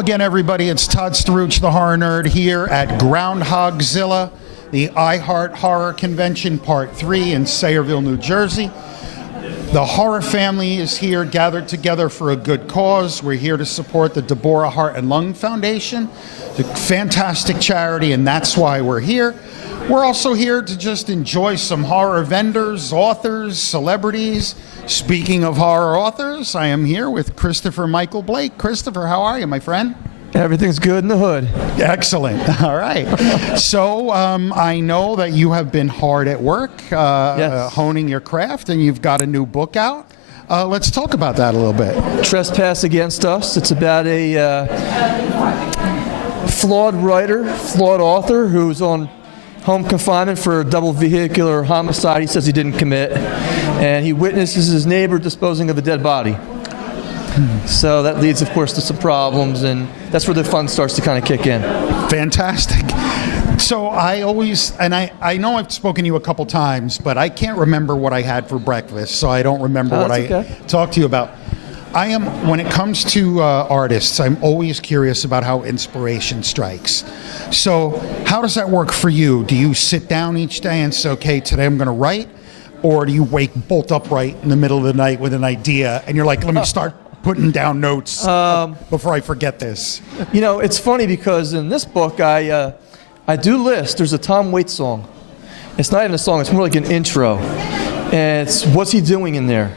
again, everybody. It's Todd Staruch, the Horror Nerd, here at Groundhogzilla, the iHeart Horror Convention Part 3 in Sayreville, New Jersey. The horror family is here, gathered together for a good cause. We're here to support the Deborah Heart and Lung Foundation, the fantastic charity, and that's why we're here. We're also here to just enjoy some horror vendors, authors, celebrities. Speaking of horror authors, I am here with Christopher Michael Blake. Christopher, how are you, my friend? Everything's good in the hood. Excellent. All right. So I know that you have been hard at work Yes. honing your craft, and you've got a new book out. Let's talk about that a little bit. Trespass Against Us. It's about a flawed writer, flawed author who's on home confinement for a double vehicular homicide he says he didn't commit, and he witnesses his neighbor disposing of a dead body. So that leads, of course, to some problems, and that's where the fun starts to kind of kick in. Fantastic. So I always, and I know I've spoken to you a couple times, but I can't remember what I had for breakfast, so I don't remember what I that's okay. talked to you about. When it comes to artists, I'm always curious about how inspiration strikes. So how does that work for you? Do you sit down each day and say, okay, today I'm going to write? Or do you wake bolt upright in the middle of the night with an idea and you're like, let me start putting down notes before I forget this? You know, it's funny because in this book, I do list, there's a Tom Waits song. It's not even a song, it's more like an intro. And it's what's he doing in there?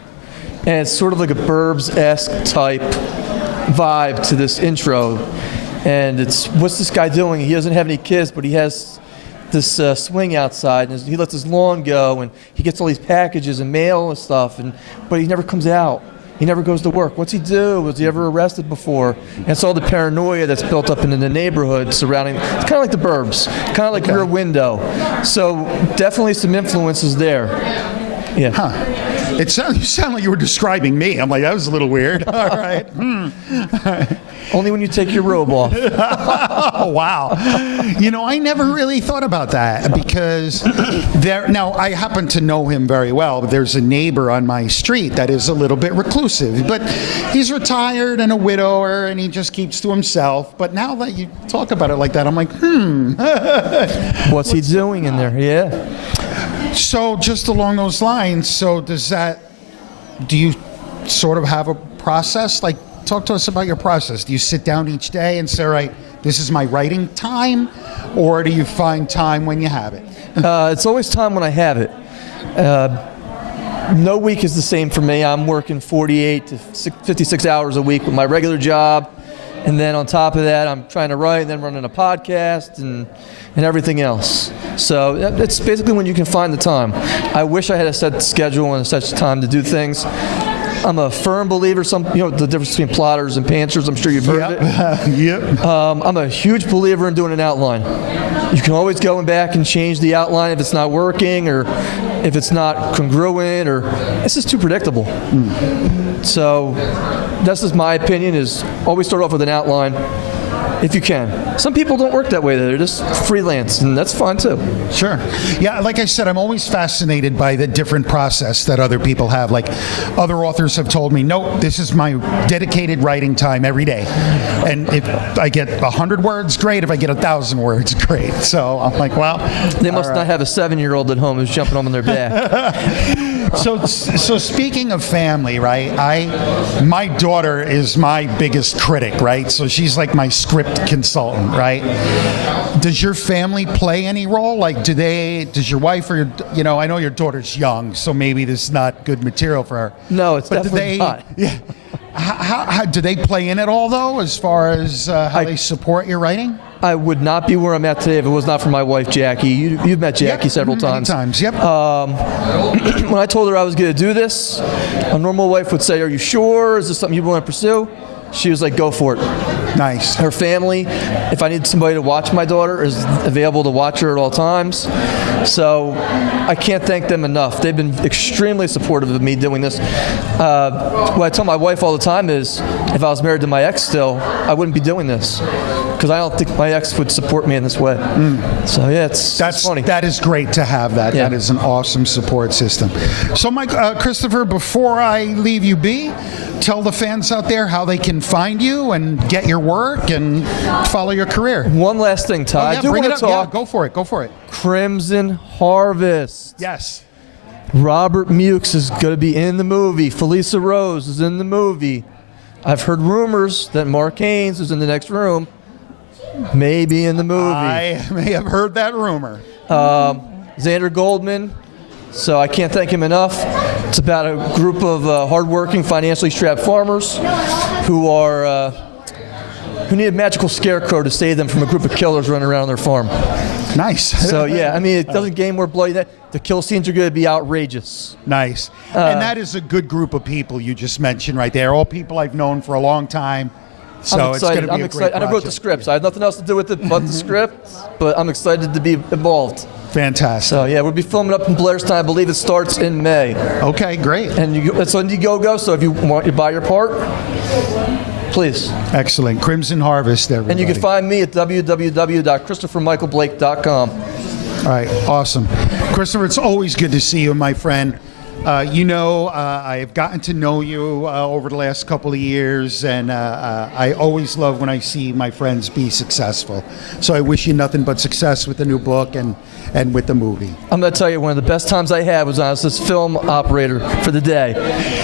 And it's sort of like a Burbs-esque type vibe to this intro. And it's, what's this guy doing? He doesn't have any kids, but he has this swing outside, and he lets his lawn go, and he gets all these packages and mail and stuff, but he never comes out. He never goes to work. What's he do? Was he ever arrested before? And it's all the paranoia that's built up in the neighborhood surrounding. It's kind of like the Burbs, kind of like Rear Window. So definitely some influences there. Yeah. Huh. You sound like you were describing me. I'm like, that was a little weird. All right. Only when you take your robe off. Oh, wow. You know, I never really thought about that because now I happen to know him very well, but there's a neighbor on my street that is a little bit reclusive, but he's retired and a widower and he just keeps to himself. But now that you talk about it like that, I'm like, What's he doing in there? Yeah. So just along those lines, do you sort of have a process? Like, talk to us about your process. Do you sit down each day and say, all right, this is my writing time? Or do you find time when you have it? It's always time when I have it. No week is the same for me. I'm working 48 to 56 hours a week with my regular job. And then on top of that, I'm trying to write and then running a podcast and everything else. So it's basically when you can find the time. I wish I had a set schedule and a set time to do things. I'm a firm believer, the difference between plotters and pantsers, I'm sure you've heard of it. Yep. I'm a huge believer in doing an outline. You can always go back and change the outline if it's not working or if it's not congruent or it's just too predictable. So that's just my opinion, is always start off with an outline if you can. Some people don't work that way. They're just freelance, and that's fine too. Sure. Yeah, like I said, I'm always fascinated by the different process that other people have. Like, other authors have told me, no, this is my dedicated writing time every day. And if I get 100 words, great. If I get 1,000 words, great. So I'm like, well. They must not have a 7-year-old at home who's jumping on their back. So speaking of family, right? My daughter is my biggest critic, right? So she's like my script consultant, right? Does your family play any role? Like, does your wife or I know your daughter's young, so maybe this is not good material for her. No, it's definitely not. Yeah. How do they play in it all, though, as far as how they support your writing? I would not be where I'm at today if it was not for my wife, Jackie. You've met Jackie several times. Many times, yep. When I told her I was going to do this, a normal wife would say, are you sure? Is this something you want to pursue? She was like, go for it. Nice. Her family, if I need somebody to watch my daughter, is available to watch her at all times. So I can't thank them enough. They've been extremely supportive of me doing this. What I tell my wife all the time is, if I was married to my ex still, I wouldn't be doing this. because I don't think my ex would support me in this way. So yeah, it's funny. That is great to have that. Yeah. That is an awesome support system. So, Mike, Christopher, before I leave you be, tell the fans out there how they can find you and get your work and follow your career. One last thing, Ty. I do bring want it to up. Yeah, talk. go for it. Go for it. Crimson Harvest. Yes. Robert Mukes is going to be in the movie. Felissa Rose is in the movie. I've heard rumors that Mark Haynes, who's in the next room, may be in the movie. I may have heard that rumor. Xander Goldman, so I can't thank him enough. It's about a group of hardworking, financially strapped farmers who need a magical scarecrow to save them from a group of killers running around their farm. Nice. So yeah, I mean, it doesn't get any more bloody than that. The kill scenes are going to be outrageous. Nice. And that is a good group of people you just mentioned right there. All people I've known for a long time. So I'm it's going excited. to be I'm a excited. great And I wrote the project. scripts. I have nothing else to do with it but the script, but I'm excited to be involved. Fantastic. So yeah, we'll be filming up in Blairstown. I believe it starts in May. Okay, great. And it's on Indiegogo, so if you want to buy your part, please. Excellent. Crimson Harvest, everybody. And you can find me at www.christophermichaelblake.com. All right, awesome. Christopher, it's always good to see you, my friend. I've gotten to know you over the last couple of years, and I always love when I see my friends be successful. So I wish you nothing but success with the new book and with the movie. I'm going to tell you, one of the best times I had was when I was this film operator for the day.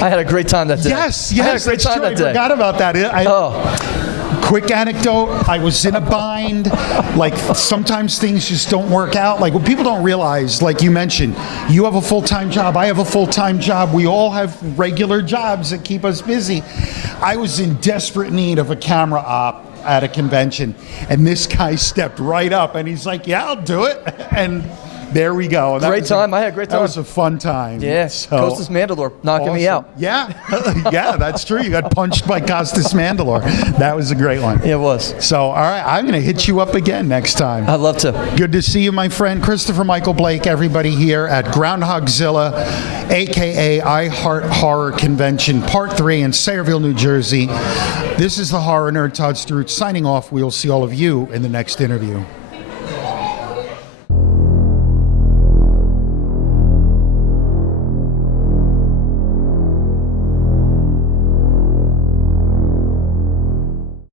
I had a great time that day. Yes, I had a great that's time true. that day. I forgot about that. Oh, Quick anecdote, I was in a bind. Like, sometimes things just don't work out. Like, what people don't realize, like you mentioned, you have a full-time job, I have a full-time job. We all have regular jobs that keep us busy. I was in desperate need of a camera op at a convention, and this guy stepped right up, and he's like, yeah, I'll do it. And there we go. And Great time. I had a great That time. was a fun time. yeah. So, Costas Mandalore knocking me awesome. out. Yeah, yeah, that's true. You got punched by Costas Mandalore. That was a great one. Yeah, it was. So, all right, I'm going to hit you up again next time. I'd love to. Good to see you, my friend. Christopher Michael Blake, everybody here at Groundhogzilla, a.k.a. I Heart Horror Convention, Part 3 in Sayreville, New Jersey. This is the Horror Nerd, Todd Stewart, signing off. We'll see all of you in the next interview.